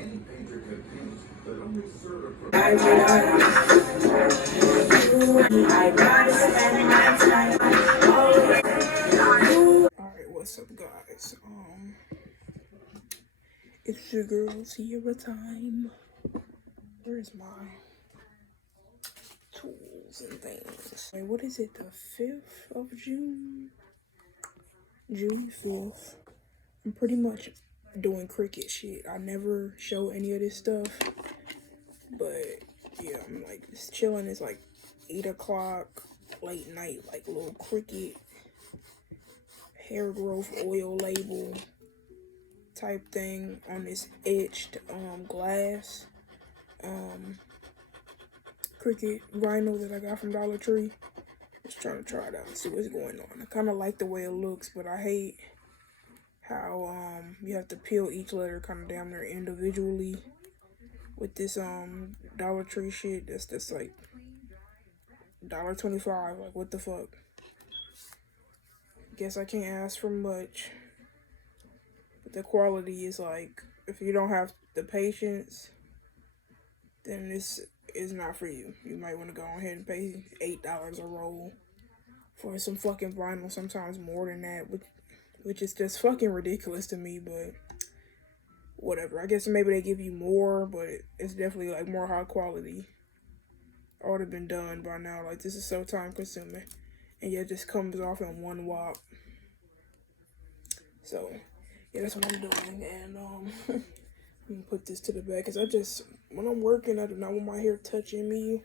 Alright, what's up guys? It's your girl Sierra time. Where's my tools and things? Wait, what is it? The 5th of June? June 5th. I'm pretty much doing cricket shit. I never show any of this stuff. But yeah, I'm like just chilling. It's like 8 o'clock, late night, like little cricket hair growth oil label type thing on this etched glass cricket vinyl that I got from Dollar Tree. Just trying to try it out and see what's going on. I kind of like the way it looks, but I hate how you have to peel each letter kind of damn near individually with this Dollar Tree shit. That's just like $1.25. Like, what the fuck? Guess I can't ask for much. But the quality is like, if you don't have the patience, then this is not for you. You might want to go ahead and pay $8 a roll for some fucking vinyl, sometimes more than that, which is just fucking ridiculous to me, but whatever. I guess maybe they give you more, but it's definitely like more high quality. All would have been done by now. Like, this is so time consuming, and yet it just comes off in one whop. So yeah, that's what I'm doing, and I'm gonna put this to the back, because when I'm working, I do not want my hair touching me,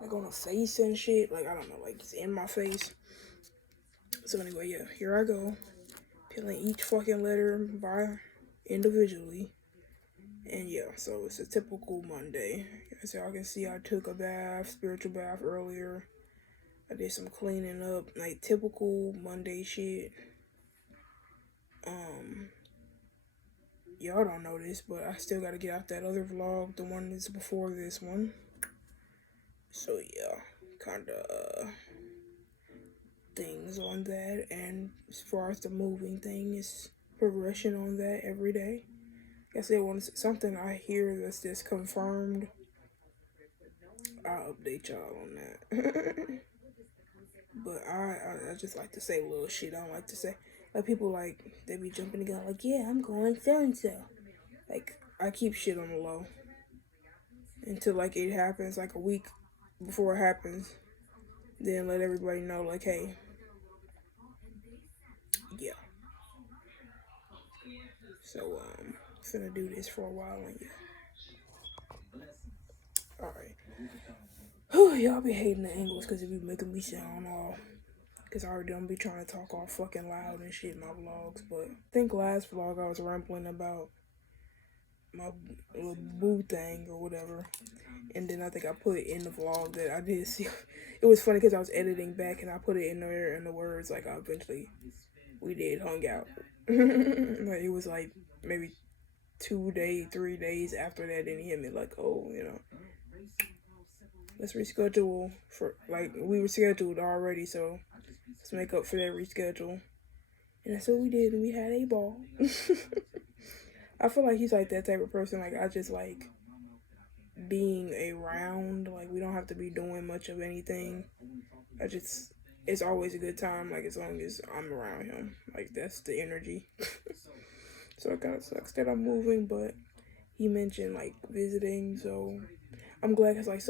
like on the face and shit, like, I don't know, like it's in my face. So anyway, yeah, here I go, peeling each fucking letter by individually, and yeah, so it's a typical Monday. As y'all can see, I took a bath, spiritual bath earlier. I did some cleaning up, like typical Monday shit. Y'all don't know this, but I still gotta get out that other vlog, the one that's before this one. So yeah, kinda things on that, and as far as the moving thing, is progression on that every day. I guess when it's something I hear that's just confirmed, I'll update y'all on that. But I just like to say little shit. I don't like to say, like, people like, they be jumping the gun, like, yeah, I'm going so and so. Like, I keep shit on the low until like it happens, like a week before it happens. Then let everybody know, like, hey, yeah. So finna do this for a while, and yeah. Alright. Y'all be hating the English because it be making me sound all, because I already don't be trying to talk all fucking loud and shit in my vlogs. But I think last vlog I was rambling about my little boo thing or whatever, and then I think I put it in the vlog that I did see. It was funny because I was editing back and I put it in there in the words, like, we did hung out. Like, it was like maybe 3 days after that, then he hit me like, oh, let's reschedule for, like, we were scheduled already, so let's make up for that reschedule. And that's what we did, and we had a ball. I feel like he's like that type of person. Like, I just like being around. Like, we don't have to be doing much of anything. It's always a good time, like, as long as I'm around him. Like, that's the energy. So it kind of sucks that I'm moving, but he mentioned, like, visiting, so I'm glad, because, like,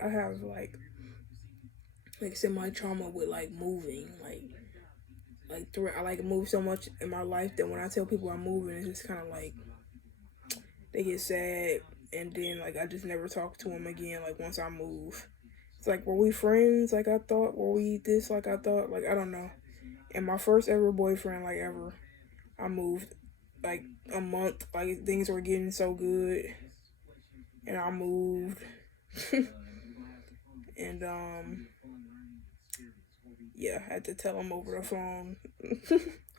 I have like semi-trauma with, like, moving, I like move so much in my life that when I tell people I'm moving, it's just kind of like, they get sad, and then, like, I just never talk to them again, like, once I move. It's like, were we friends like I thought? Were we this like I thought? Like, I don't know. And my first ever boyfriend, like, ever, I moved, like, a month, like, things were getting so good, and I moved. And yeah, I had to tell him over the phone,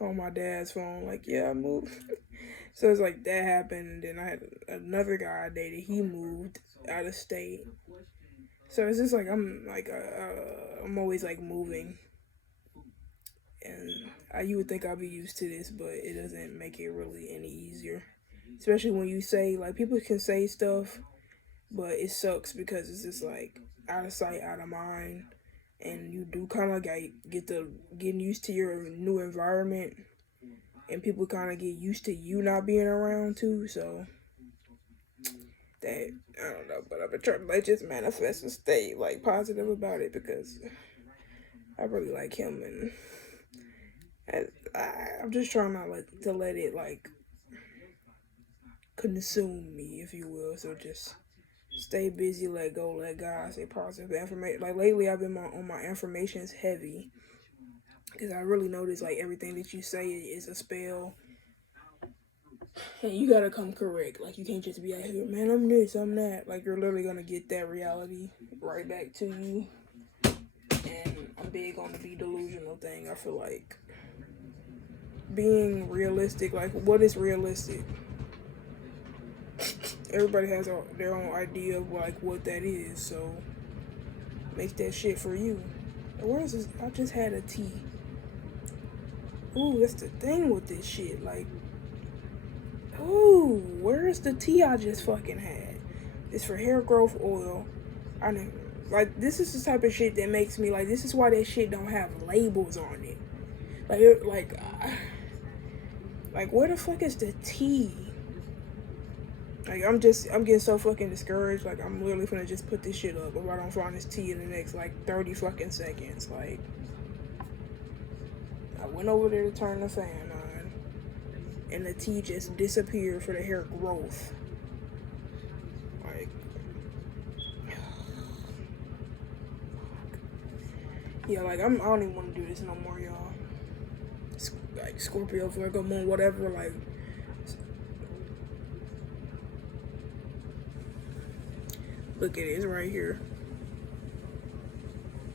on my dad's phone, like, yeah, I moved. So it's like that happened, and then I had another guy I dated, he moved out of state. So it's just like, I'm always like moving, and you would think I'd be used to this, but it doesn't make it really any easier. especially when you say, like, people can say stuff, but it sucks because it's just like out of sight, out of mind, and you do kind of like getting used to your new environment, and people kind of get used to you not being around too. So that, I don't know, but I've been trying to like just manifest and stay like positive about it because I really like him, and I'm just trying not to let it like consume me, if you will. So just stay busy, let go, let God, say positive information. Like lately, I've been on my affirmations heavy because I really notice like everything that you say is a spell, and you gotta come correct. Like you can't just be out here, man, I'm this, I'm that. Like you're literally gonna get that reality right back to you. And I'm big on the be delusional thing. I feel like being realistic. Like what is realistic? Everybody has their own idea of like what that is. So make that shit for you. Where is this? I just had a tea. Ooh, that's the thing with this shit. Like, ooh, where is the tea I just fucking had? It's for hair growth oil. I know, like, this is the type of shit that makes me like. This is why that shit don't have labels on it. Like, where the fuck is the tea? Like, I'm getting so fucking discouraged. Like, I'm literally gonna just put this shit up if I don't find this tea in the next like 30 fucking seconds. Like, I went over there to turn the fan on, and the tea just disappeared for the hair growth. Like, yeah, like I don't even want to do this no more, y'all. Like Scorpio, Virgo, Moon, whatever. Like, look at it, it's right here.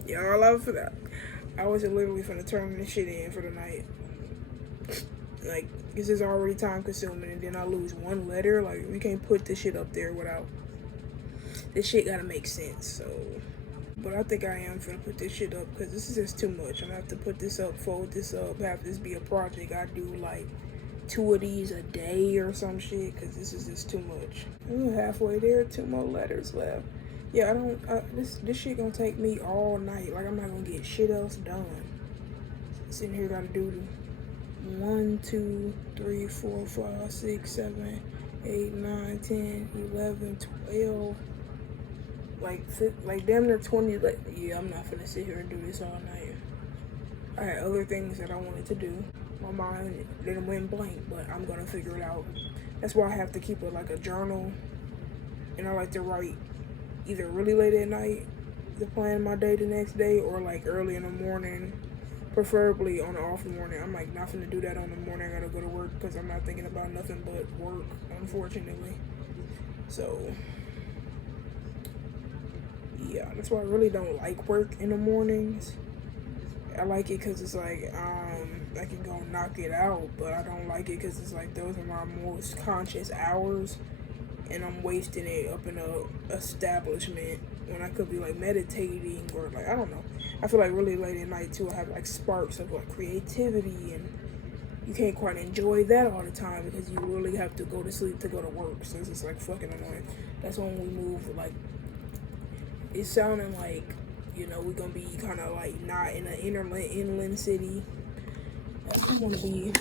Y'all, I was literally finna turn this shit in for the night. Like, this is already time consuming, and then I lose one letter. Like, we can't put this shit up there without. This shit gotta make sense, so. But I think I am finna put this shit up because this is just too much. I'm gonna have to put this up, fold this up, have this be a project. I do like 2 of these a day or some shit because this is just too much. Ooh, halfway there, 2 more letters left. Yeah, this shit gonna take me all night. Like, I'm not gonna get shit else done. Sitting here gotta do 1, 2, 3, 4, 5, 6, 7, 8, 9, 10, 11, 12. Like damn near 20. Like, yeah, I'm not finna sit here and do this all night. I had other things that I wanted to do. My mind didn't went blank, but I'm gonna figure it out. That's why I have to keep it like a journal, and I like to write either really late at night to plan my day the next day, or like early in the morning, preferably on an off morning. I'm like not finna do that on the morning. I gotta go to work because I'm not thinking about nothing but work, unfortunately. So yeah, that's why I really don't like work in the mornings. I like it because it's like I can go knock it out, but I don't like it because it's like those are my most conscious hours, and I'm wasting it up in a establishment when I could be like meditating or like, I don't know. I feel like really late at night too, I have like sparks of like creativity, and you can't quite enjoy that all the time because you really have to go to sleep to go to work. So it's just like fucking annoying. That's when we move. Like, it's sounding like, you know, we're gonna be kind of like not in an inland city. I just want to be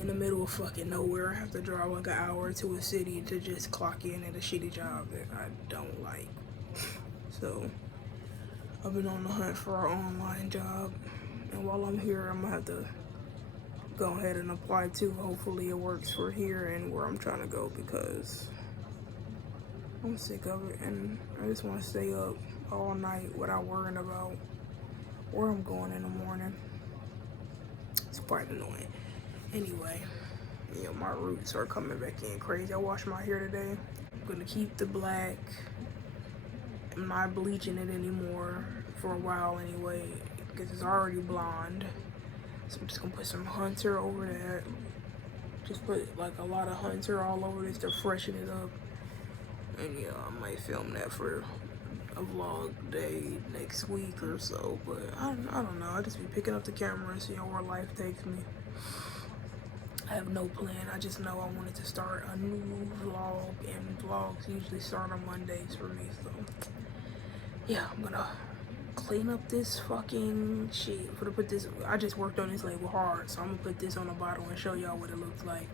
in the middle of fucking nowhere. I have to drive like an hour to a city to just clock in at a shitty job that I don't like. So I've been on the hunt for an online job, and while I'm here, I'm gonna have to go ahead and apply to. Hopefully it works for here and where I'm trying to go, because I'm sick of it, and I just want to stay up all night without worrying about where I'm going in the morning. It's quite annoying. Anyway, you know, my roots are coming back in crazy. I washed my hair today. I'm gonna keep the black. I'm not bleaching it anymore for a while anyway, because it's already blonde. So I'm just gonna put some Hunter over that. Just put like a lot of Hunter all over this to freshen it up. And yeah, I might film that for a vlog day next week or so. But I don't know. I just be picking up the camera and seeing where life takes me. I have no plan. I just know I wanted to start a new vlog, and vlogs usually start on Mondays for me. So yeah, I'm gonna clean up this fucking shit. I'm gonna put this. I just worked on this label hard, so I'm gonna put this on the bottle and show y'all what it looks like.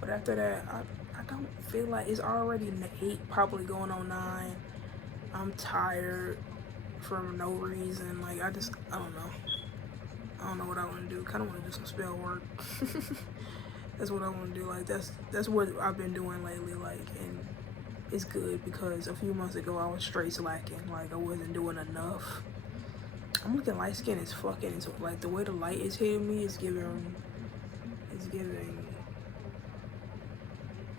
But after that, I don't feel like it's already 8, probably going on 9. I'm tired for no reason. Like I don't know. I don't know what I want to do. Kind of want to do some spell work. That's what I want to do. Like that's what I've been doing lately. Like, and it's good because a few months ago I was straight slacking. Like I wasn't doing enough. I'm looking light skinned as fucking. So like the way the light is hitting me is giving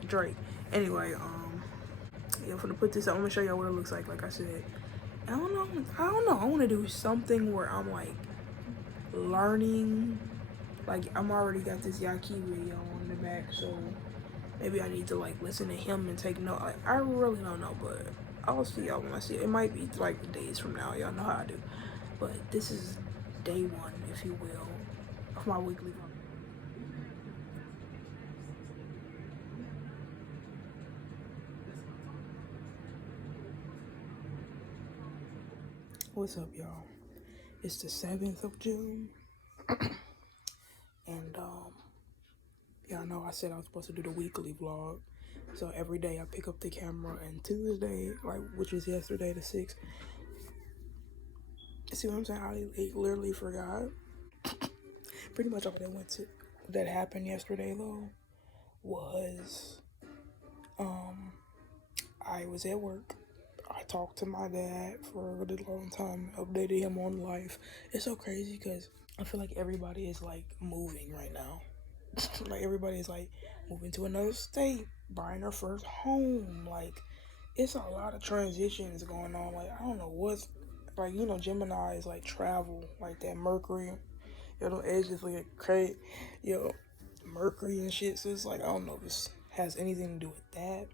Drake. Anyway, yeah, I'm gonna put this up. I'm gonna show y'all what it looks like I said. I don't know. I want to do something where I'm like learning. Like I'm already got this Yaki video on the back, so maybe I need to like listen to him and take note. Like, I really don't know, but I'll see y'all when I see it. It might be like days from now. Y'all know how I do. But this is day 1, if you will, of my weekly vlog. What's up, y'all? It's the 7th of June. And y'all know I said I was supposed to do the weekly vlog. So every day I pick up the camera, and Tuesday, like, which was yesterday, the 6th. See what I'm saying? I literally forgot. Pretty much all that happened yesterday though was I was at work. I talked to my dad for a really long time, updated him on life. It's so crazy because I feel like everybody is like moving right now. Like everybody is like moving to another state, buying their first home. Like it's a lot of transitions going on. Like I don't know what's like, you know, Gemini is like travel, like that Mercury. Yo, them edges like crazy. Yo, Mercury and shit. So it's like I don't know if this has anything to do with that.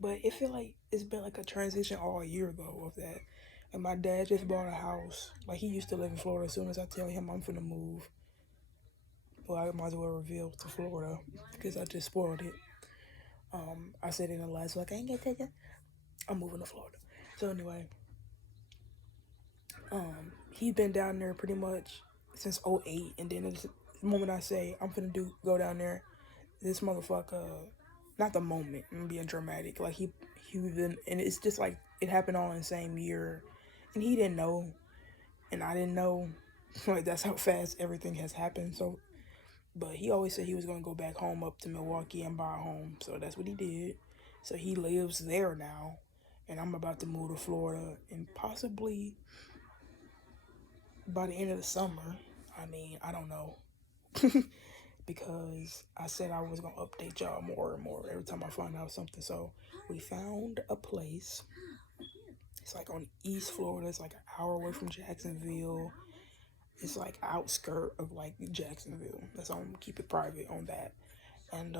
But it feel like it's been like a transition all year though of that. And my dad just bought a house. Like he used to live in Florida. As soon as I tell him I'm finna move, well, I might as well reveal to Florida because I just spoiled it. I said in the last vlog, I ain't gonna take it. I'm moving to Florida. So anyway, he been down there pretty much since '08, and then the moment I say I'm finna go down there, this motherfucker, not the moment, I'm being dramatic, like he been, and it's just like it happened all in the same year, and he didn't know, and I didn't know. Like that's how fast everything has happened. So but he always said he was gonna go back home up to Milwaukee and buy a home, so that's what he did. So he lives there now, and I'm about to move to Florida, and possibly by the end of the summer. I mean, I don't know. Because I said I was gonna update y'all more and more every time I find out something. So we found a place. It's like on East Florida. It's like an hour away from Jacksonville. It's like outskirt of like Jacksonville. That's on, keep it private on that. And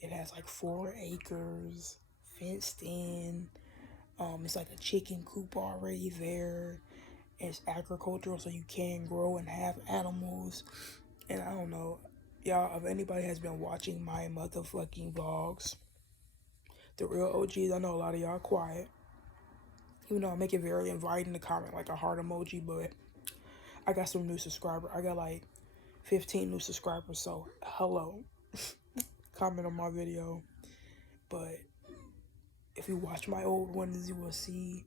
it has like 4 acres, fenced in. It's like a chicken coop already there. It's agricultural, so you can grow and have animals. And I don't know, y'all, if anybody has been watching my motherfucking vlogs, the real OGs, I know a lot of y'all quiet. Even though I make it very inviting to comment like a heart emoji, but I got some new subscribers. I got like 15 new subscribers, so hello. Comment on my video. But if you watch my old ones, you will see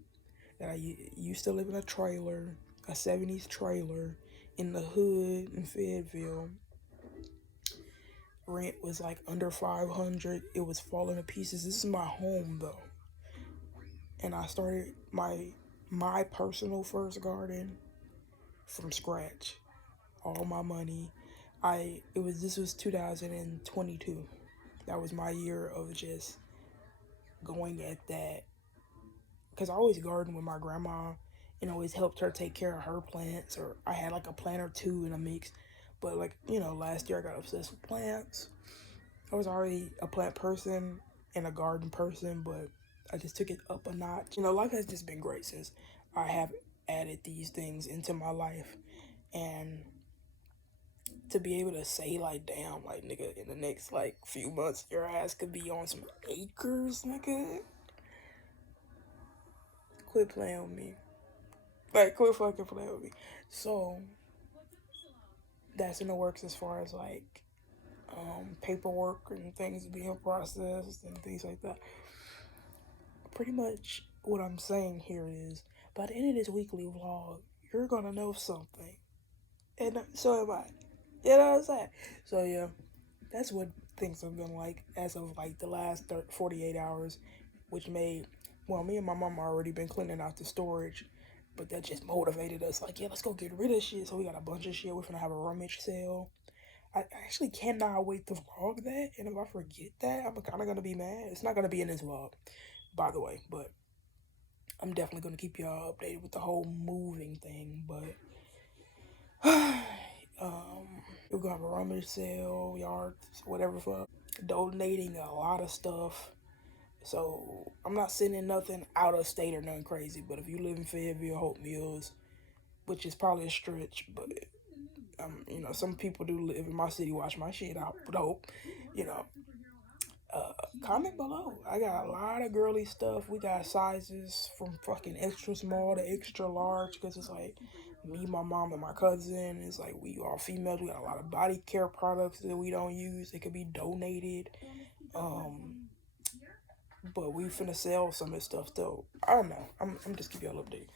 that I used to live in a trailer, a 70s trailer in the hood in Fayetteville. Rent was like under $500. It was falling to pieces. This is my home though, and I started my personal first garden from scratch. All my money. This was 2022. That was my year of just going at that, because I always gardened with my grandma and always helped her take care of her plants, or I had like a plant or two in a mix. But like, you know, last year I got obsessed with plants. I was already a plant person and a garden person, but I just took it up a notch. You know, life has just been great since I have added these things into my life. And to be able to say like, damn, like nigga, in the next like few months, your ass could be on some acres, nigga. Quit playing with me. Like, quit fucking playing with me. So that's in the works as far as like paperwork and things being processed and things like that. Pretty much what I'm saying here is, by the end of this weekly vlog, you're gonna know something, and so am I. You know what I'm saying? So yeah, that's what things have been like as of like the last 48 hours, which made, well, me and my mom already been cleaning out the storage, but that just motivated us. Like, yeah, let's go get rid of shit. So we got a bunch of shit. We're gonna have a rummage sale. I actually cannot wait to vlog that, and if I forget that, I'm kind of gonna be mad. It's not gonna be in this vlog, by the way, but I'm definitely gonna keep y'all updated with the whole moving thing. But we're gonna have a rummage sale, yard, whatever fuck. Donating a lot of stuff. So I'm not sending nothing out of state or nothing crazy. But if you live in Fayetteville, Hope Mills, which is probably a stretch, but you know, some people do live in my city, watch my shit out. But Hope, you know, comment below. I got a lot of girly stuff. We got sizes from fucking extra small to extra large, because it's like me, my mom, and my cousin. It's like we all females. We got a lot of body care products that we don't use. They could be donated. But we finna sell some of this stuff though. I don't know. I'm just giving y'all an update.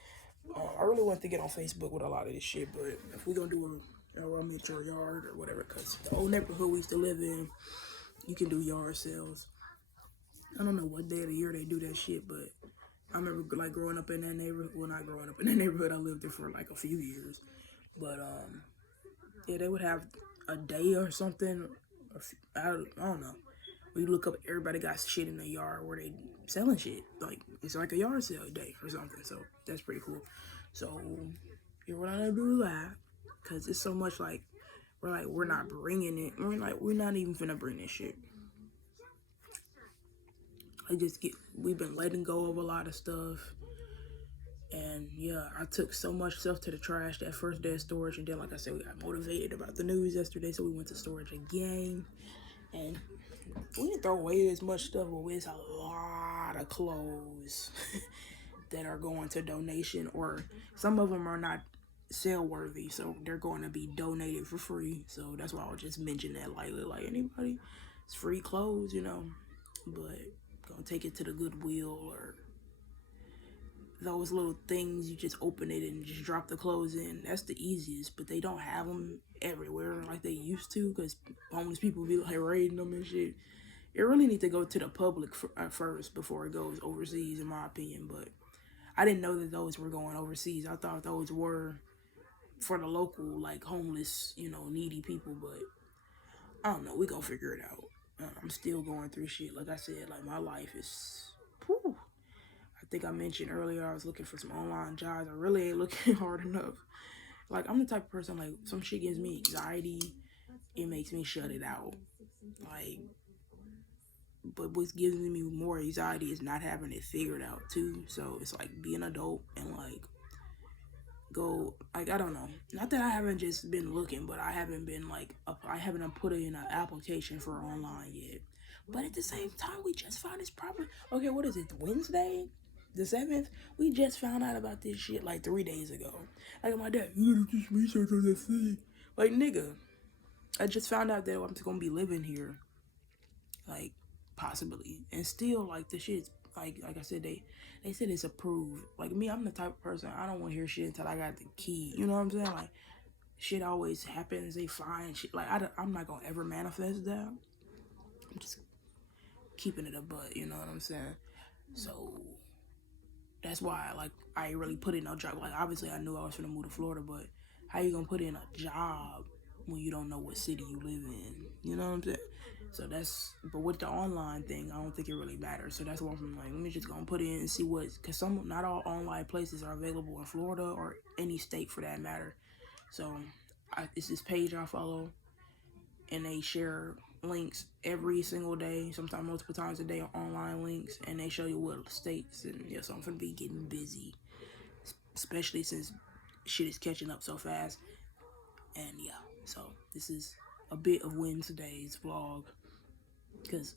I really want to get on Facebook with a lot of this shit, but if we gonna do a rummage or yard or whatever, because the old neighborhood we used to live in, you can do yard sales. I don't know what day of the year they do that shit, but I remember like growing up in that neighborhood. Well, not growing up in that neighborhood. I lived there for like a few years, but yeah, they would have a day or something. I don't know. We look up, everybody got shit in the yard where they selling shit. Like, it's like a yard sale day or something. So that's pretty cool. So you're gonna do that, because it's so much like we're not bringing it. We're not even finna bring this shit. We've been letting go of a lot of stuff. And yeah, I took so much stuff to the trash that first day of storage, and then like I said, we got motivated about the news yesterday, so we went to storage again. And we didn't throw away as much stuff, but there's a lot of clothes that are going to donation, or some of them are not sale worthy, so they're going to be donated for free. So that's why I was just mention that lightly, like anybody, it's free clothes, you know, but gonna take it to the Goodwill or those little things you just open it and just drop the clothes in. That's the easiest, but they don't have them everywhere like they used to, because homeless people be like raiding them and shit. It really need to go to the public first before it goes overseas, in my opinion. But I didn't know that those were going overseas. I thought those were for the local, like, homeless, you know, needy people. But I don't know. We gonna figure it out. I'm still going through shit. Like I said, like, my life is, whew. I think I mentioned earlier I was looking for some online jobs. I really ain't looking hard enough. Like, I'm the type of person, like, some shit gives me anxiety. It makes me shut it out. Like, but what gives me more anxiety is not having it figured out too. So it's like, be an adult and like go, like, I don't know. Not that I haven't just been looking, but I haven't been like, I haven't put in an application for online yet. But at the same time, we just found this property. Okay, what is it? Wednesday, the 7th? We just found out about this shit like 3 days ago. Like, my dad, you gotta just research on that thing. Like, nigga, I just found out that I'm just gonna be living here. Like, possibly. And still, like, the shit's, like I said, they said it's approved. Like, me, I'm the type of person, I don't want to hear shit until I got the key. You know what I'm saying? Like, shit always happens. They find shit. Like, I'm not gonna ever manifest that. I'm just keeping it a butt. You know what I'm saying? So that's why, like, I ain't really put in no job. Like, obviously, I knew I was gonna move to Florida, but how you gonna put in a job when you don't know what city you live in? You know what I'm saying? So that's, but with the online thing, I don't think it really matters. So that's why I'm like, let me just go and put in and see what, because not all online places are available in Florida or any state for that matter. So it's this page I follow, and they share links every single day, sometimes multiple times a day, on online links, and they show you what states. And yeah, so I'm gonna be getting busy, especially since shit is catching up so fast. And yeah. So this is a bit of Wednesday's vlog because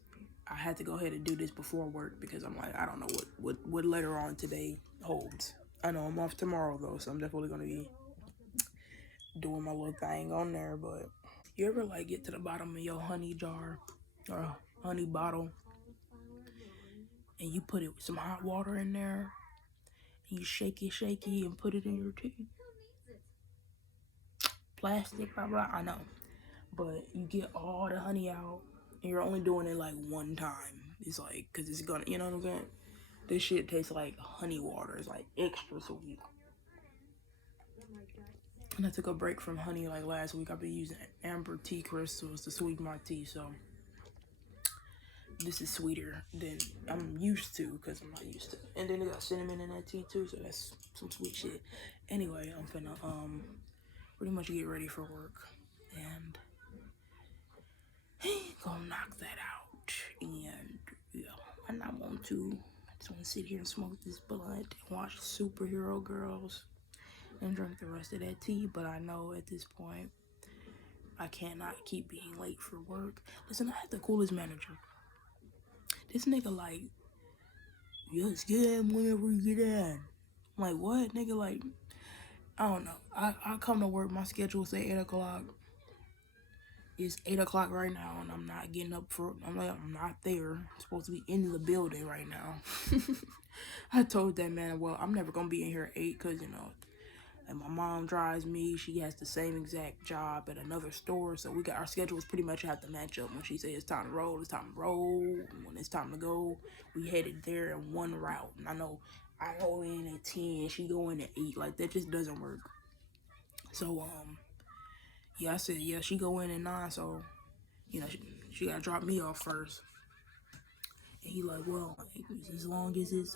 I had to go ahead and do this before work because I'm like, I don't know what later on today holds. I know I'm off tomorrow though, so I'm definitely gonna be doing my little thing on there. But you ever like get to the bottom of your honey jar or honey bottle and you put it with some hot water in there and you shake it and put it in your tea? Plastic, blah blah, I know. But you get all the honey out and you're only doing it like one time. It's like, cause it's gonna, you know what I'm saying? This shit tastes like honey water. It's like extra sweet. And I took a break from honey like last week. I've been using amber tea crystals to sweeten my tea, so this is sweeter than I'm used to because I'm not used to it. And then it got cinnamon in that tea too, so that's some sweet shit. Anyway, I'm finna pretty much get ready for work and gonna knock that out. And yeah, and I just want to sit here and smoke this blunt and watch Superhero Girls and drink the rest of that tea. But I know at this point I cannot keep being late for work. Listen, I had the coolest manager. This nigga like, just get in whenever you get in. I'm like, what? Nigga, like, I don't know. I come to work, my schedule say 8 o'clock. It's 8 o'clock right now, and I'm not getting up for, I'm not there. I'm supposed to be in the building right now. I told that man, well, I'm never gonna be in here at 8 because, you know, and my mom drives me. She has the same exact job at another store, so we got our schedules pretty much have to match up. When she says it's time to roll, it's time to roll. When it's time to go, we headed there in one route. And I know I go in at 10, she go in at 8. Like, that just doesn't work. So, yeah, I said, yeah, she go in at 9, so, you know, she gotta drop me off first. And he like, well, as long as it's,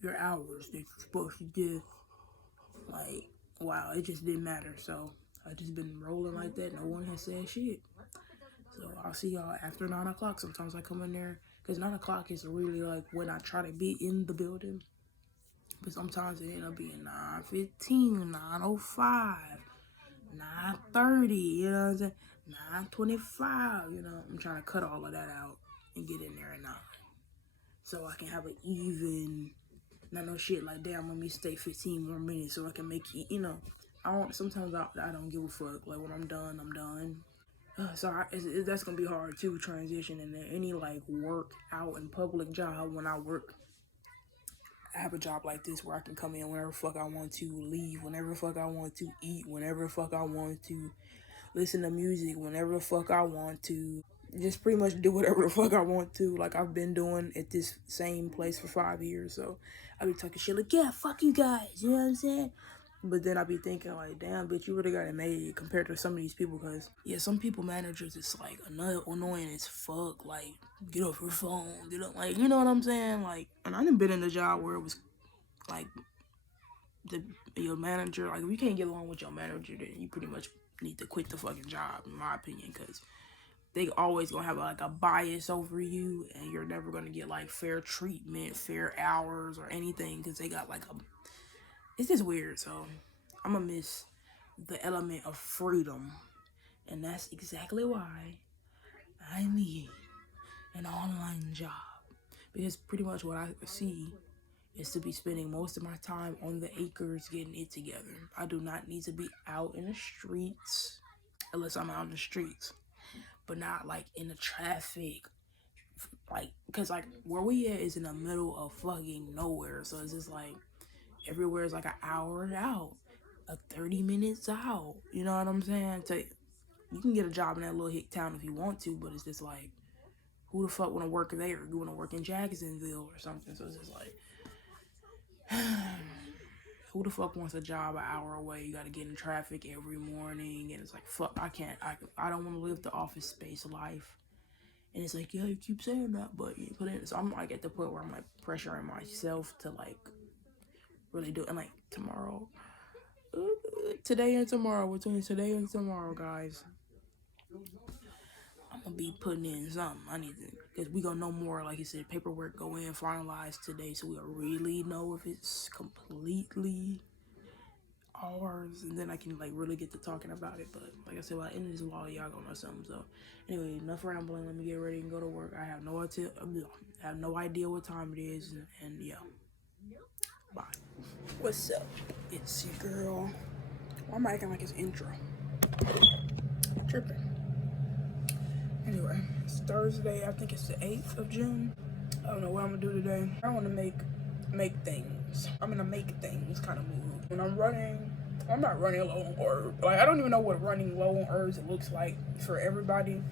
your hours that you're supposed to do. Like, wow, it just didn't matter. So I just been rolling like that. No one has said shit. So I'll see y'all after 9 o'clock. Sometimes I come in there because 9 o'clock is really like when I try to be in the building. But sometimes it end up being 9:15, 9:05, 9:30. You know what I'm saying? 9:25. You know, I'm trying to cut all of that out and get in there at 9, so I can have an even. Not no shit like, damn, let me stay 15 more minutes so I can make it, you know. Sometimes I don't give a fuck. Like, when I'm done, I'm done. So that's gonna be hard too, transitioning to any like work out in public job. When I have a job like this where I can come in whenever the fuck I want to, leave whenever the fuck I want to, eat whenever the fuck I want to, listen to music whenever the fuck I want to, just pretty much do whatever the fuck I want to, like I've been doing at this same place for 5 years. So I be talking shit like, yeah, fuck you guys, you know what I'm saying? But then I be thinking like, damn, bitch, you really got it made compared to some of these people. Because yeah, some people managers, it's like annoying as fuck. Like, get off your phone, get up, like, you know what I'm saying? Like, and I done been in a job where it was like your manager, like, if you can't get along with your manager, then you pretty much need to quit the fucking job, in my opinion. Because they always gonna have like a bias over you, and you're never gonna get like fair treatment, fair hours, or anything, because they got like it's just weird. So I'm gonna miss the element of freedom, and that's exactly why I need an online job, because pretty much what I see is to be spending most of my time on the acres getting it together. I do not need to be out in the streets, unless I'm out in the streets, but not like in the traffic. Like, because like where we at is in the middle of fucking nowhere, so it's just like everywhere is like an hour out, a 30 minutes out, you know what I'm saying? You can get a job in that little hick town if you want to, but it's just like, who the fuck want to work there? You want to work in Jacksonville or something? So it's just like, who the fuck wants a job an hour away? You got to get in traffic every morning, and it's like, fuck, I don't want to live the office space life. And it's like, yeah, you keep saying that, but you put in. So I'm like at the point where I'm like pressuring myself to like really do it. And like tomorrow, today and tomorrow, between today and tomorrow, guys, I'm gonna be putting in something. I need to, because we gonna know more. Like you said, paperwork go in, finalized today, so we'll really know if it's completely all herbs, and then I can like really get to talking about it. But like I said, by the end of this vlog, y'all gonna know something. So anyway, enough rambling. Let me get ready and go to work. I have no idea what time it is, and yeah, bye. What's up? It's your girl. Why am I acting like it's intro? I'm tripping. Anyway, it's Thursday. I think it's the 8th of June. I don't know what I'm gonna do today. I want to make things. I'm gonna make things kind of move. When I'm running, I'm not running low on herbs. Like, I don't even know what running low on herbs it looks like for everybody.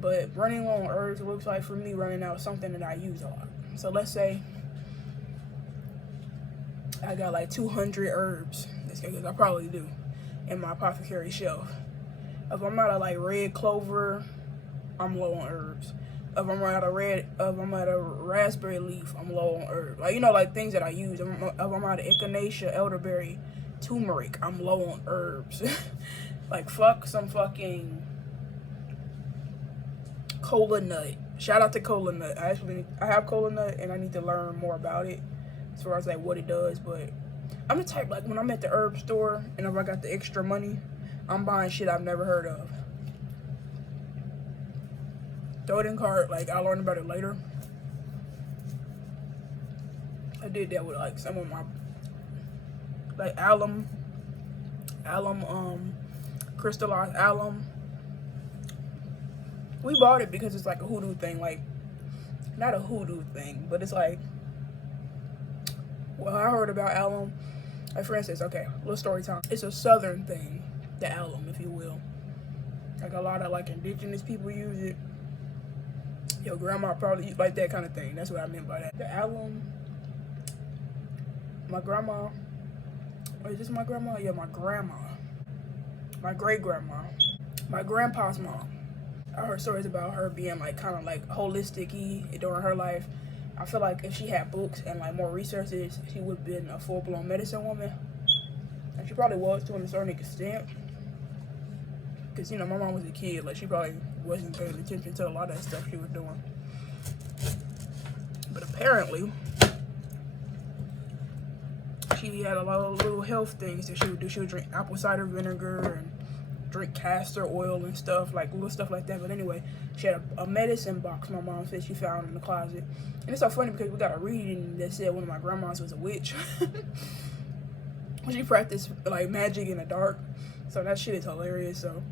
But running low on herbs, it looks like for me running out something that I use a lot. So let's say I got like 200 herbs. Because I probably do in my apothecary shelf. If I'm out of like red clover, I'm low on herbs. If I'm out of raspberry leaf, I'm low on herbs. Like, you know, like things that I use. If I'm out of echinacea, elderberry, turmeric, I'm low on herbs. Like, fuck some fucking cola nut. Shout out to cola nut. I have cola nut and I need to learn more about it as far as like what it does. But I'm the type, like, when I'm at the herb store and if I got the extra money, I'm buying shit I've never heard of. Throw it in cart, like, I'll learn about it later. I did that with, like, some of my, like, alum, crystallized alum. We bought it because it's like a hoodoo thing, like, not a hoodoo thing, but it's like, well, I heard about alum. My friend says, okay, little story time. It's a southern thing, the alum, if you will. Like, a lot of, like, indigenous people use it. Your grandma probably like that kind of thing. That's what I meant by that. The alum, my grandma, or is this my grandma? Yeah, my grandma. My great-grandma. My grandpa's mom. I heard stories about her being like kind of like holistic-y during her life. I feel like if she had books and like more resources, she would have been a full-blown medicine woman. And she probably was to a certain extent. Because, you know, my mom was a kid. Like, she probably wasn't paying attention to a lot of that stuff she was doing. But apparently, she had a lot of little health things that she would do. She would drink apple cider vinegar and drink castor oil and stuff, like little stuff like that. But anyway, she had a medicine box, my mom said she found in the closet. And it's so funny because we got a reading that said one of my grandmas was a witch. She practiced like magic in the dark. So that shit is hilarious. So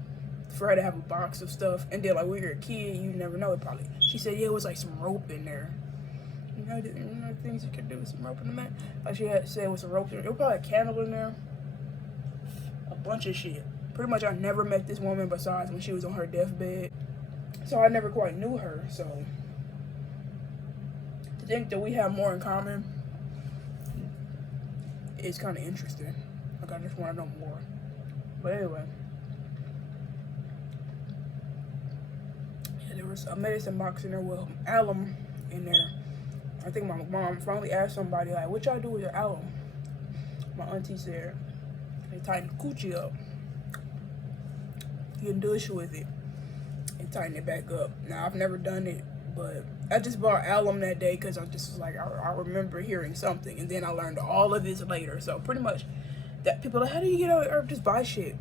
for her to have a box of stuff, and then like when you're a kid, you never know it probably. She said, yeah, it was like some rope in there. You know things you can do with some rope in the mat. Like she had said, with some rope in there. It was probably a candle in there. A bunch of shit. Pretty much I never met this woman besides when she was on her deathbed. So I never quite knew her. So to think that we have more in common is kind of interesting. Like, I just want to know more. But anyway. Yeah, there was a medicine box in there with alum in there. I think my mom finally asked somebody, like, what y'all do with your alum? My auntie said, they tighten the coochie up. You can douche with it and tighten it back up. Now, I've never done it, but I just bought alum that day because I just was like, I remember hearing something, and then I learned all of this later. So pretty much, that people are like, how do you get a herb? Just buy shit.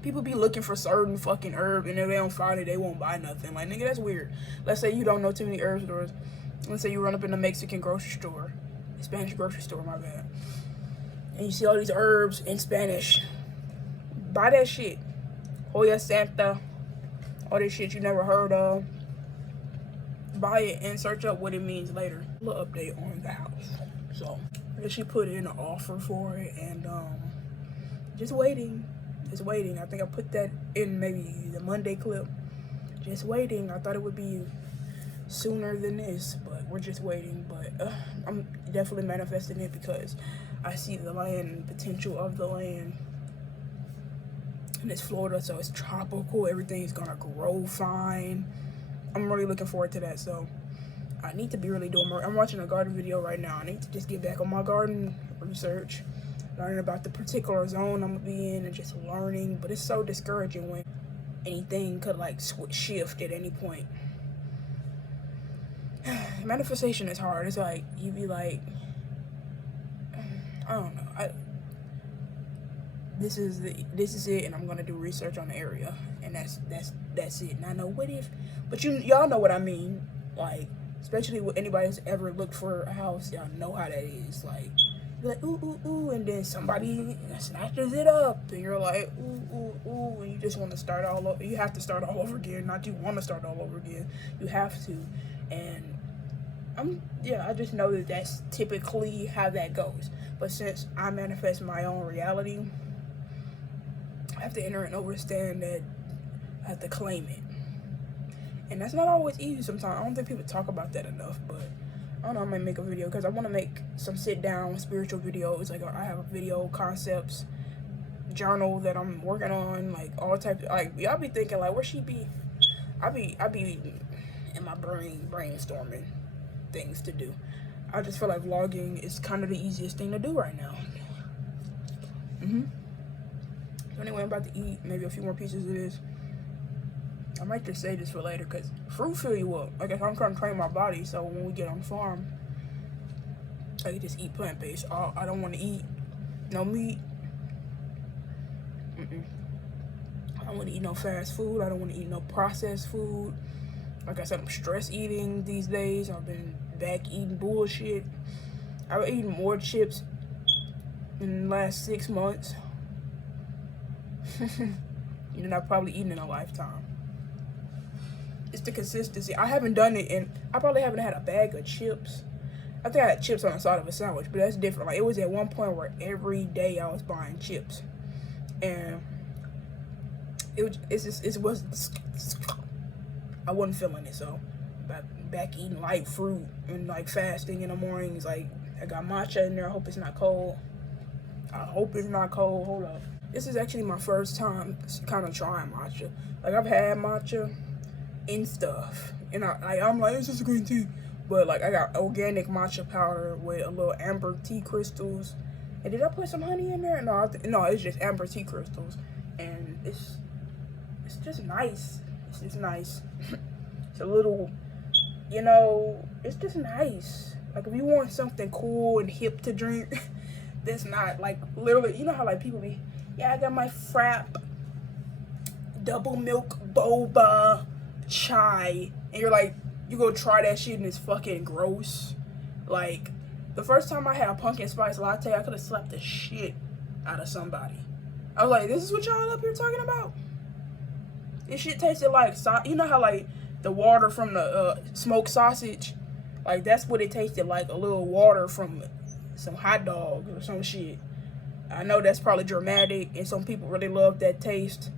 People be looking for certain fucking herb, and if they don't find it, they won't buy nothing. Like, nigga, that's weird. Let's say you don't know too many herb stores. Let's say you run up in a Mexican grocery store, Spanish grocery store, my bad, and you see all these herbs in Spanish. Buy that shit. Hoya Santa, all this shit you never heard of. Buy it and search up what it means later. A little update on the house. So, I guess she put in an offer for it, and just waiting. Just waiting. I think I put that in maybe the Monday clip. Just waiting. I thought it would be sooner than this, but we're just waiting. But I'm definitely manifesting it because I see the land, potential of the land. And it's Florida, so it's tropical. Everything's gonna grow fine. I'm really looking forward to that. So I need to be really doing more. I'm watching a garden video right now. I need to just get back on my garden research, learning about the particular zone I'm gonna be in, and just learning. But it's so discouraging when anything could like shift at any point. Manifestation is hard. It's like you be like, I don't know. this is it, and I'm gonna do research on the area, and that's it. And I know what if, but y'all know what I mean, like especially with anybody who's ever looked for a house, y'all know how that is. Like you're like ooh ooh ooh, and then somebody snatches it up, and you're like ooh ooh ooh, and you just want to start all over. You have to start all over again. Not you want to start all over again. You have to, and I just know that that's typically how that goes. But since I manifest my own reality, I have to enter and understand that I have to claim it. And that's not always easy sometimes. I don't think people talk about that enough, but I don't know, I might make a video because I want to make some sit down spiritual videos. Like I have a video concepts journal that I'm working on, like all types of, like y'all be thinking like where she be? I be in my brain brainstorming things to do. I just feel like vlogging is kind of the easiest thing to do right now. So anyway, I'm about to eat maybe a few more pieces of this. I might just save this for later because fruit fill you up. Like if I'm trying to train my body, so when we get on the farm, I can just eat plant-based. I don't want to eat no meat. I don't want to eat no fast food. I don't want to eat no processed food. Like I said, I'm stress eating these days. I've been back eating bullshit. I've eaten more chips in the last 6 months than I've probably eaten in a lifetime. It's the consistency. I haven't done it, and I probably haven't had a bag of chips. I think I had chips on the side of a sandwich, but that's different. Like it was at one point where every day I was buying chips, and it was I wasn't feeling it. So back eating light fruit and like fasting in the mornings. Like I got matcha in there. I hope it's not cold. Hold up. This is actually my first time kind of trying matcha. Like I've had matcha and stuff, and I'm like, it's just green tea, but like I got organic matcha powder with a little amber tea crystals. And did I put some honey in there? No, no, it's just amber tea crystals, and it's just nice. It's just nice. It's a little, it's just nice. Like if you want something cool and hip to drink, that's not like literally. You know how like people be, yeah, I got my frap double milk boba chai, and you're like, you go try that shit and it's fucking gross. Like the first time I had a pumpkin spice latte, I could have slapped the shit out of somebody. I was like, this is what y'all up here talking about? This shit tasted like, you know how like the water from the smoked sausage, like that's what it tasted like, a little water from some hot dog or some shit. I know that's probably dramatic and some people really love that taste.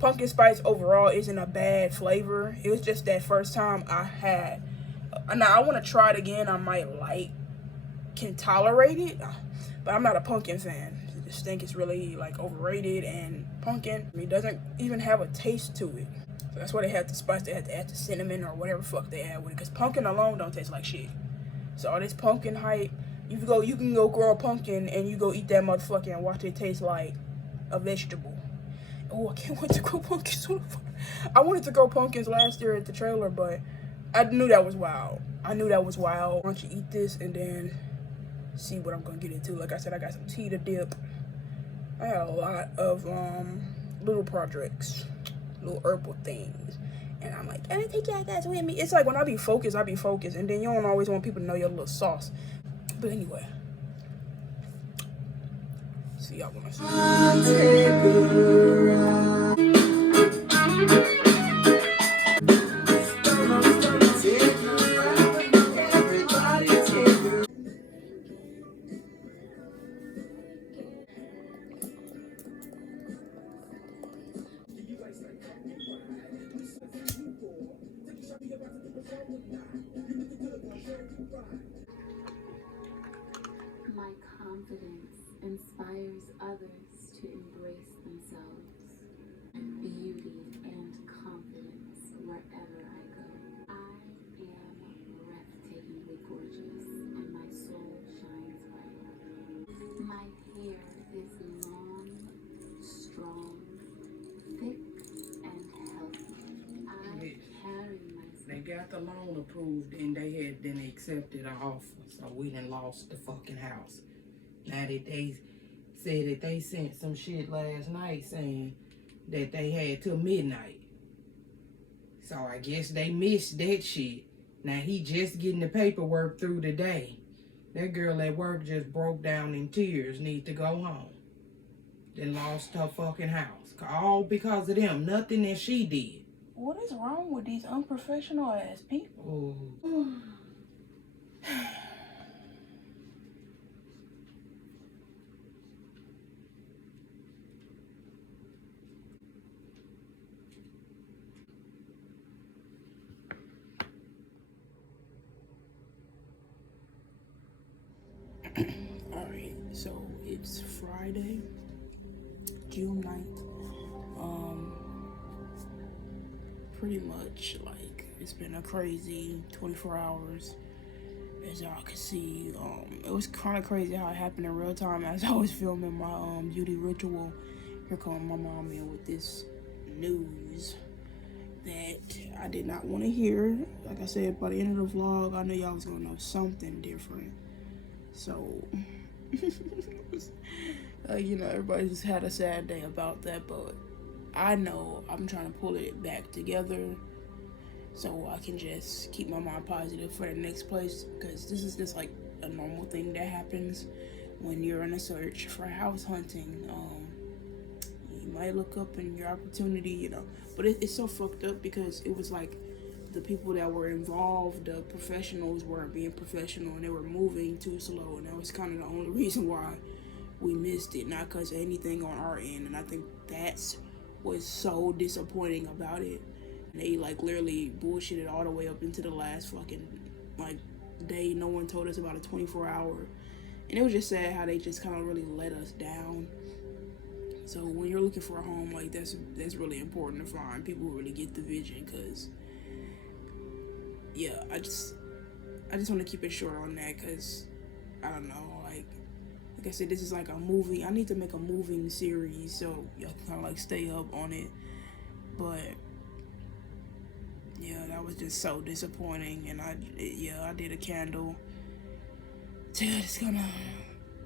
Pumpkin spice overall isn't a bad flavor. It was just that first time I had. Now I want to try it again. I might can tolerate it, but I'm not a pumpkin fan. I just think it's really like overrated, and pumpkin, it doesn't even have a taste to it. So that's why they had the spice. They had to add the cinnamon or whatever the fuck they add with it, because pumpkin alone don't taste like shit. So all this pumpkin hype, you can go grow a pumpkin and you go eat that motherfucker and watch it taste like a vegetable. Oh, I can't wait to grow pumpkins. I wanted to grow pumpkins last year at the trailer, but I knew that was wild. Why don't you eat this and then see what I'm gonna get into? Like I said, I got some tea to dip. I had a lot of little projects, little herbal things, and I'm like, can I take y'all guys with me? It's like when I be focused, and then you don't always want people to know your little sauce. But anyway, see y'all when I My confidence inspires others to embrace themselves. Beauty and confidence wherever I go. I am breathtakingly gorgeous, and my soul shines bright. My hair is long, strong, thick, and healthy. I carry myself. They got the loan approved and they had then accepted our offer, so we done lost the fucking house. Now that they said that they sent some shit last night saying that they had till midnight. So I guess they missed that shit. Now he just getting the paperwork through today. That girl at work just broke down in tears, need to go home. Then lost her fucking house. All because of them. Nothing that she did. What is wrong with these unprofessional ass people? Oh. Alright, so it's Friday, June 9th. Pretty much, like, it's been a crazy 24 hours, as y'all can see. It was kind of crazy how it happened in real time as I was filming my beauty ritual. Here come my mom in with this news that I did not want to hear. Like I said, by the end of the vlog, I knew y'all was gonna know something different. So, you know, everybody just had a sad day about that, but I know I'm trying to pull it back together so I can just keep my mind positive for the next place, because this is just like a normal thing that happens when you're in a search for house hunting. You might look up in your opportunity, you know, but it's so fucked up because it was like the people that were involved, the professionals, weren't being professional and they were moving too slow, and that was kind of the only reason why we missed it, not because of anything on our end. And I think that's was so disappointing about it. And they like literally bullshitted all the way up into the last fucking like day. No one told us about a 24-hour, and it was just sad how they just kind of really let us down. So when you're looking for a home, like that's really important to find people who really get the vision, because yeah, I just want to keep it short on that, because I don't know, like I said, this is like a movie. I need to make a moving series so y'all can kind of like stay up on it. But yeah, that was just so disappointing. And I did a candle. So yeah, just gonna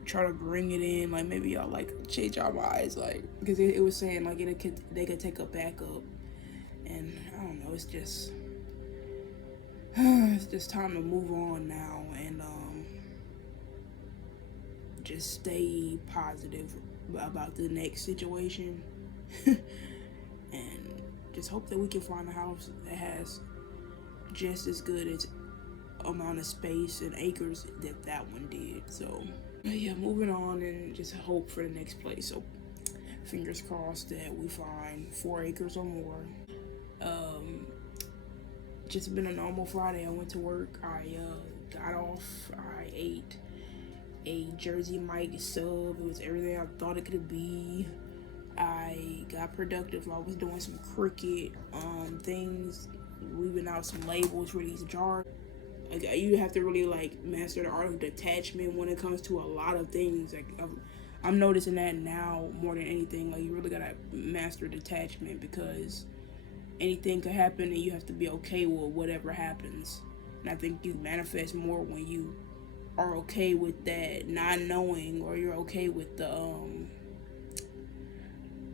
try to bring it in. Like maybe y'all like change our minds, like because it was saying like they could take a backup. And I don't know. It's just time to move on now, and just stay positive about the next situation. And just hope that we can find a house that has just as good as amount of space and acres that one did. So yeah, moving on, and just hope for the next place. So fingers crossed that we find 4 acres or more. Just been a normal Friday. I went to work, I got off, I ate a Jersey Mike sub. It was everything I thought it could be. I got productive. I was doing some Cricut things, weaving out some labels for these jars. Like, you have to really like master the art of detachment when it comes to a lot of things. Like I'm noticing that now more than anything. Like you really gotta master detachment, because anything could happen and you have to be okay with whatever happens. And I think you manifest more when you are okay with that not knowing, or you're okay with the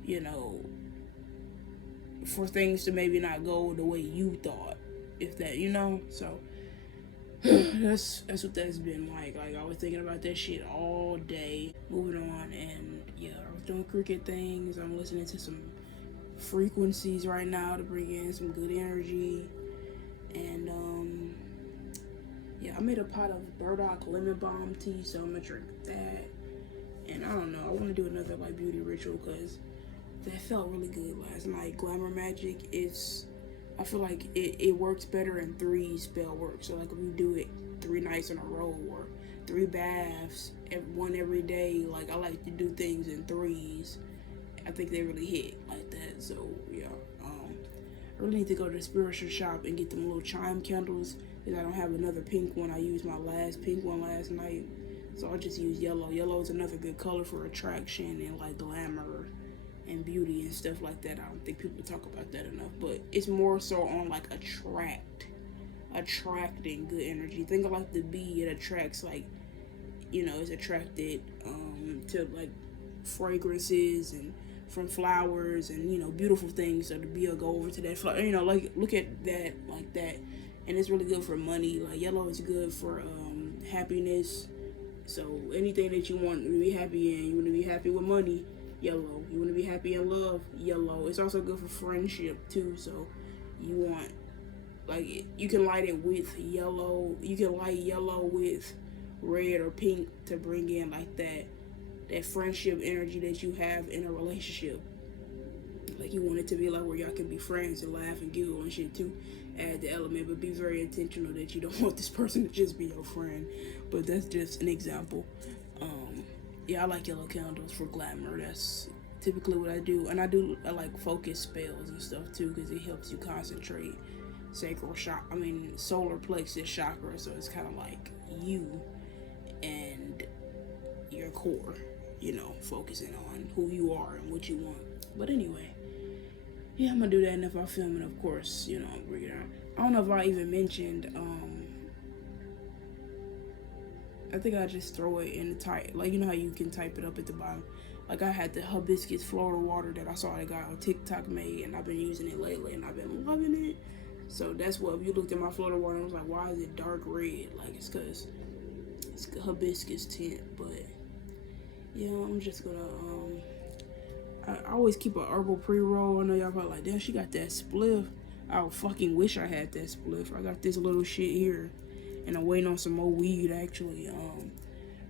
you know, for things to maybe not go the way you thought, if that, you know. So that's what that's been like. Like I was thinking about that shit all day. Moving on, and yeah, I was doing Cricut things. I'm listening to some frequencies right now to bring in some good energy. And yeah, I made a pot of burdock lemon balm tea, so I'm gonna drink that. And I don't know, I want to do another like beauty ritual, because that felt really good last night. Glamour Magick, I feel like it works better in 3 spell work. So like if you do it 3 nights in a row, or 3 baths, one every day, like I like to do things in 3s. I think they really hit like that. So yeah, I really need to go to the spiritual shop and get them little chime candles, because I don't have another pink one. I used my last pink one last night, so I'll just use yellow. Yellow is another good color for attraction and like glamour and beauty and stuff like that. I don't think people talk about that enough, but it's more so on like attracting good energy. Think of like the bee, it attracts, like, you know, it's attracted to like fragrances and from flowers and, you know, beautiful things. So to be able to go over to that flower, you know, like look at that like that, and it's really good for money. Like yellow is good for happiness. So anything that you want to be happy in, you want to be happy with money, yellow. You want to be happy in love, yellow. It's also good for friendship too. So you want, like, you can light it with yellow. You can light yellow with red or pink to bring in like that friendship energy that you have in a relationship. Like you want it to be like where y'all can be friends and laugh and giggle and shit too. Add the element, but be very intentional that you don't want this person to just be your friend. But that's just an example. Yeah, I like yellow candles for glamour. That's typically what I do. And I like focus spells and stuff too, because it helps you concentrate. Solar plexus chakra, so it's kind of like you and your core, you know, focusing on who you are and what you want. But anyway, yeah, I'm gonna do that, and if I film it, of course, you know, I'll bring it out. I don't know if I even mentioned, I think I just throw it in the type, like, you know how you can type it up at the bottom. Like, I had the hibiscus Florida water that I saw that guy on TikTok made, and I've been using it lately, and I've been loving it. So that's what, if you looked at my Florida water, I was like, why is it dark red? Like, it's because it's hibiscus tint. But yeah, I'm just gonna, I always keep a herbal pre-roll. I know y'all probably like, damn, she got that spliff. I fucking wish I had that spliff. I got this little shit here, and I'm waiting on some more weed, actually.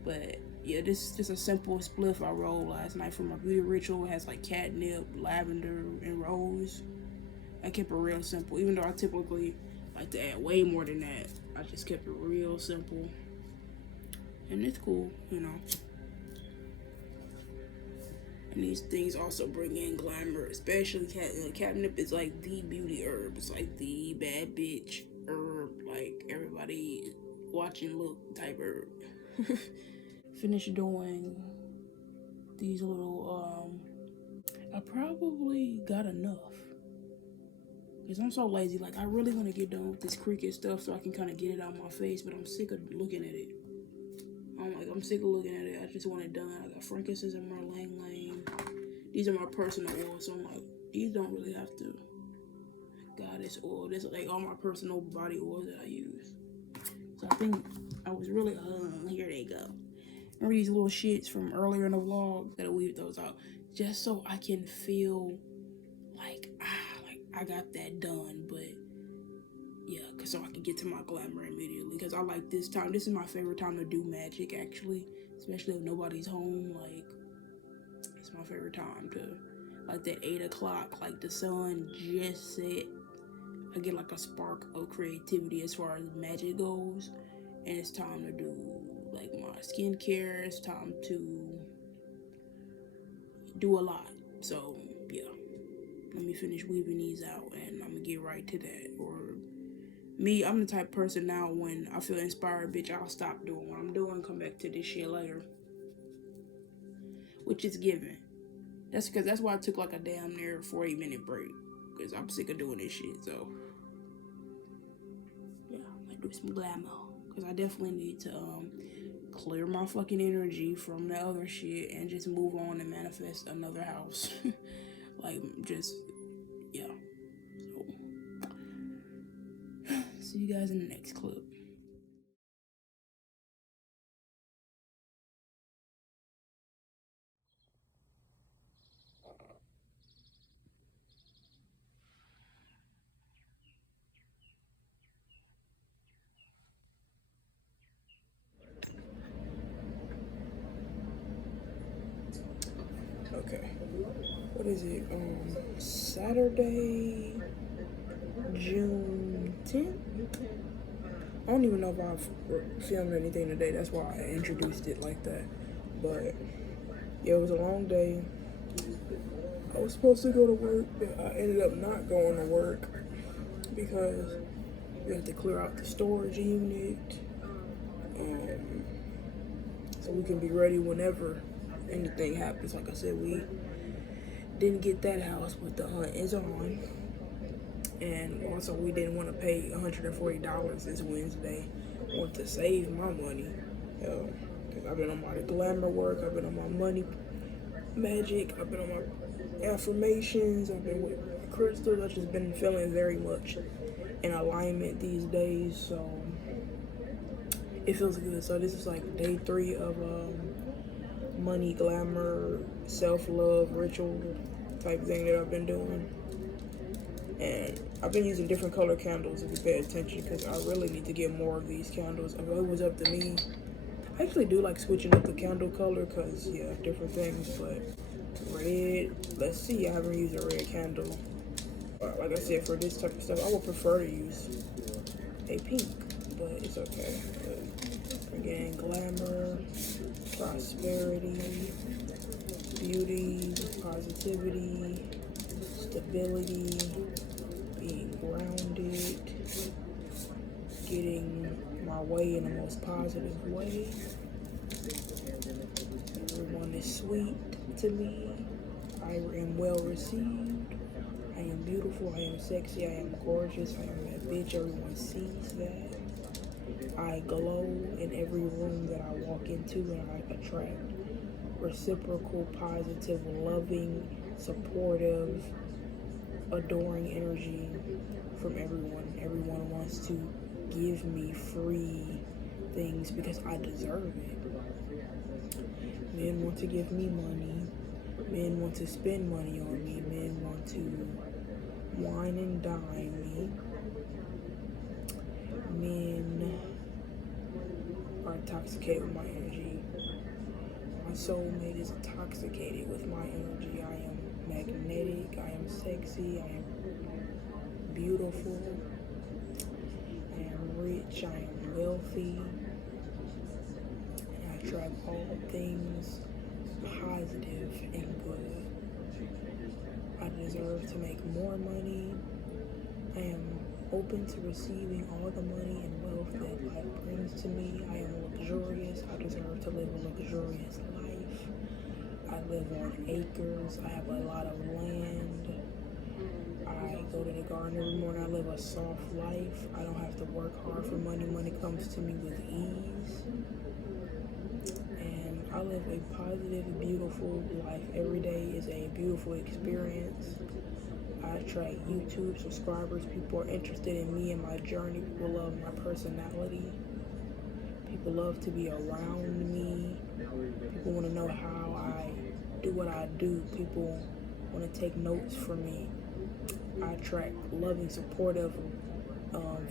But yeah, this is just a simple spliff I rolled last night for my beauty ritual. It has like catnip, lavender, and rose. I kept it real simple, even though I typically like to add way more than that. I just kept it real simple, and it's cool, you know. And these things also bring in glamour, especially catnip is like the beauty herb. It's like the bad bitch herb, like everybody watching look type herb. Finished doing these little, I probably got enough. Because I'm so lazy. Like, I really want to get done with this cricket stuff so I can kind of get it out of my face, but I'm sick of looking at it. I'm sick of looking at it. I just want it done. I got frankincense and Marlang Lane. These are my personal oils, so I'm like, these don't really have to. Goddess oil. This is like all my personal body oils that I use. So I think I was really, here they go. Remember these little shits from earlier in the vlog? Gotta weave those out. Just so I can feel like I got that done, but yeah, cause so I can get to my glamour immediately. Cause I like this time. This is my favorite time to do Magick, actually, especially if nobody's home. Like, it's my favorite time to, like, that 8 o'clock, like the sun just set. I get like a spark of creativity as far as magic goes, and it's time to do like my skincare. It's time to do a lot. So yeah. Let me finish weaving these out, and I'm gonna get right to that. Or me, I'm the type of person now, when I feel inspired, bitch, I'll stop doing what I'm doing, come back to this shit later. Which is given. That's why I took like a damn near 40-minute break. Because I'm sick of doing this shit, so. Yeah, I'm gonna do some glamour. Because I definitely need to clear my fucking energy from the other shit and just move on and manifest another house. Like, just, yeah. So, see you guys in the next clip. Okay. What is it? Saturday, June 10th? I don't even know if I've filmed anything today. That's why I introduced it like that. But yeah, it was a long day. I was supposed to go to work, but I ended up not going to work because we had to clear out the storage unit, so we can be ready whenever anything happens. Like I said, we didn't get that house, but the hunt is on. And also, we didn't want to pay $140 this Wednesday. I want to save my money. Because I've been on my glamour work, I've been on my money Magick. I've been on my affirmations. I've been with my crystals. I've just been feeling very much in alignment these days. So it feels good. So this is like day 3 of money, glamour, self-love, ritual type thing that I've been doing. And I've been using different color candles if you pay attention, because I really need to get more of these candles. If it was up to me, I actually do like switching up the candle color, because yeah, different things. But red, let's see, I haven't used a red candle. Like I said, for this type of stuff I would prefer to use a pink, but it's okay. But again, glamour, prosperity, beauty, positivity, stability, being grounded, getting my way in the most positive way. Everyone is sweet to me. I am well received. I am beautiful. I am sexy. I am gorgeous. I am that bitch. Everyone sees that. I glow in every room that I walk into, and I attract reciprocal, positive, loving, supportive, adoring energy from everyone. Everyone wants to give me free things because I deserve it. Men want to give me money. Men want to spend money on me. Men want to wine and dine me. Men are intoxicated with my energy. My soulmate is intoxicated with my energy. I am magnetic. I am sexy. I am beautiful. I am rich. I am wealthy. And I attract all things positive and good. I deserve to make more money. I am open to receiving all the money and wealth that life brings to me. I am luxurious. I deserve to live a luxurious life. I live on acres. I have a lot of land. I go to the garden every morning. I live a soft life. I don't have to work hard for money. Money comes to me with ease. And I live a positive, beautiful life. Every day is a beautiful experience. I attract YouTube subscribers. People are interested in me and my journey. People love my personality. People love to be around me. People want to know how I do what I do. People want to take notes from me. I attract loving, supportive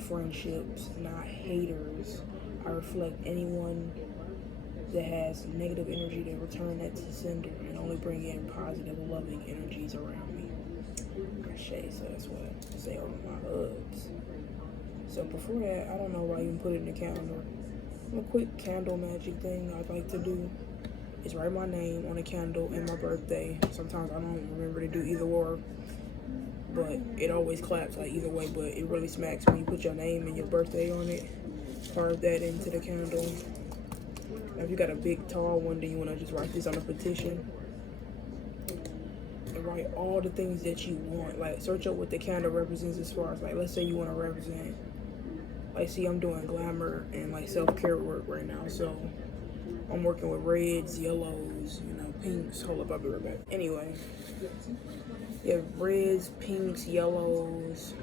friendships, not haters. I reflect anyone that has negative energy to return that to sender and only bring in positive, loving energies around me. So that's what I say on my Uggs. So before that, I don't know why you even put it in the calendar. A quick candle magic thing I'd like to do is write my name on a candle and my birthday. Sometimes I don't remember to do either or, but it always claps like either way. But it really smacks when you put your name and your birthday on it. Carve that into the candle. Now if you got a big tall one, then you want to just write this on a petition. And write all the things that you want. Like search up what the candle represents as far as like, let's say you want to represent, like, see, I'm doing glamour and like self-care work right now, so I'm working with reds, yellows, pinks. Hold up, I'll be right back. Anyway, you have reds, pinks, yellows.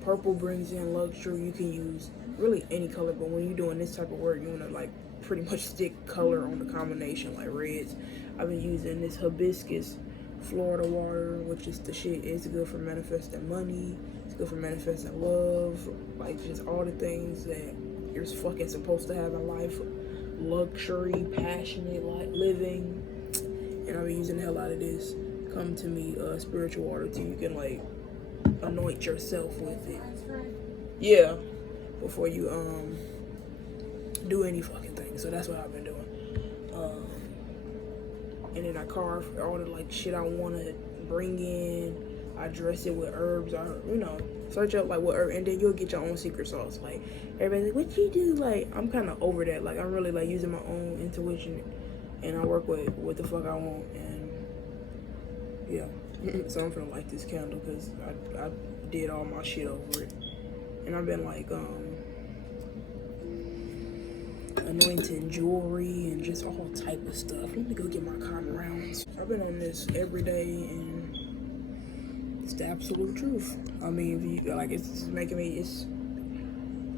Purple brings in luxury. You can use really any color, but when you're doing this type of work, you want to like pretty much stick color on the combination, like reds. I've been using this hibiscus Florida water, which is the shit. It's good for manifesting money. It's good for manifesting love. Like just all the things that you're fucking supposed to have in life. Luxury, passionate, like living. And I've been using the hell out of this. Come to me, spiritual water too. You can like anoint yourself with it. Yeah. Before you do any fucking thing. So that's what I've been doing. And then I carve all the like shit I want to bring in. I dress it with herbs. I search up like what herb, and then you'll get your own secret sauce. Like everybody's like, what you do? Like I'm kind of over that. Like I'm really like using my own intuition, and I work with what the fuck I want. And yeah, so I'm gonna like this candle because I did all my shit over it, and I've been like anointing jewelry and just all type of stuff. Let me go get my cotton rounds. I've been on this every day and it's the absolute truth. I mean, if you like, it's making me,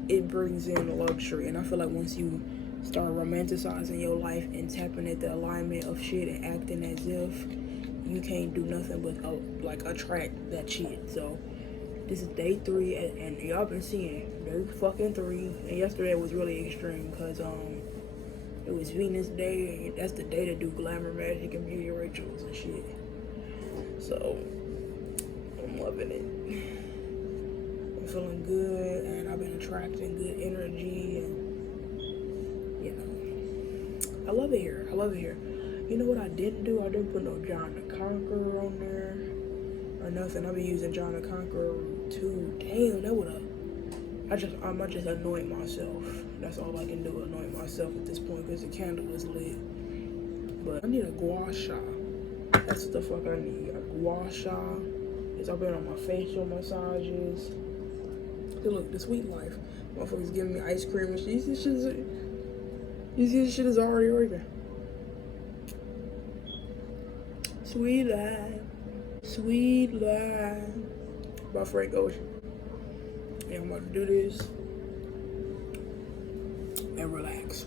it brings in luxury, and I feel like once you start romanticizing your life and tapping at the alignment of shit and acting as if, you can't do nothing but like attract that shit. So this is day 3, and y'all been seeing day fucking 3. And yesterday was really extreme because it was Venus Day, and that's the day to do glamour, magic, and beauty rituals and shit. So I'm loving it. I'm feeling good, and I've been attracting good energy, and you know, I love it here. I love it here. You know what I didn't do? I didn't put no John the Conqueror on there or nothing. I've been using John the Conqueror too. Damn, that would have. I might just anoint myself. That's all I can do, anoint myself at this point because the candle is lit. But I need a gua sha. That's what the fuck I need. A gua sha. Because I've been on my facial massages. Hey, look, the sweet life. Motherfuckers giving me ice cream and shit. You see this shit is already working. Sweet life. Sweet life. By Frank Ocean. Yeah, I'm about to do this and relax.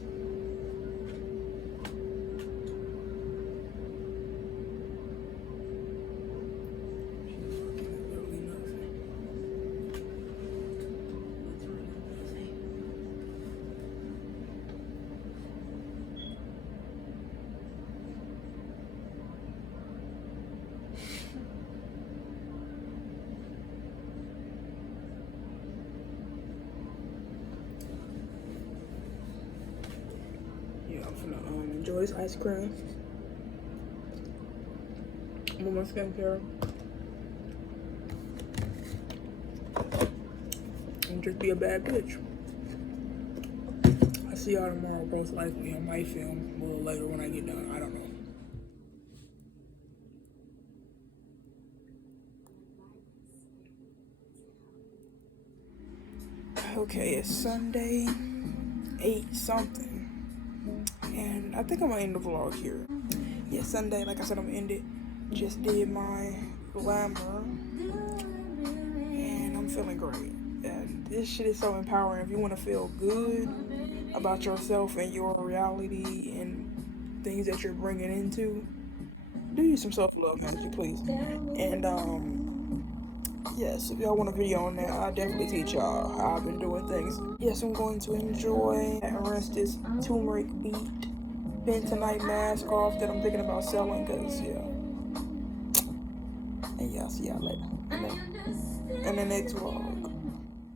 I'm finna enjoy this ice cream. I'm on my skincare. And just be a bad bitch. I see y'all tomorrow, most likely. I might film a little later when I get done. I don't know. Okay, it's Sunday, 8 something. And I think I'm gonna end the vlog here. Yeah, Sunday, like I said, I'm gonna end it. Just did my Glamour, and I'm feeling great. And this shit is so empowering. If you want to feel good about yourself and your reality and things that you're bringing into, do you some self-love, man, please. And yes, if y'all want a video on that, I'll definitely teach y'all how I've been doing things. Yes, I'm going to enjoy and rinse this turmeric beet bentonite mask off that I'm thinking about selling, because, yeah. And yeah, I'll see y'all later. In the next vlog.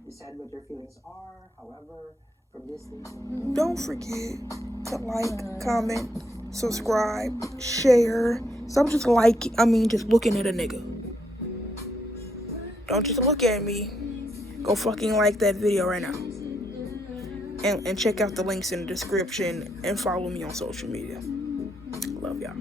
Decide what your feelings are, however, from this thing. Don't forget to like, comment, subscribe, share. Stop just just looking at a nigga. Don't just look at me. Go fucking like that video right now. And check out the links in the description and follow me on social media. Love y'all.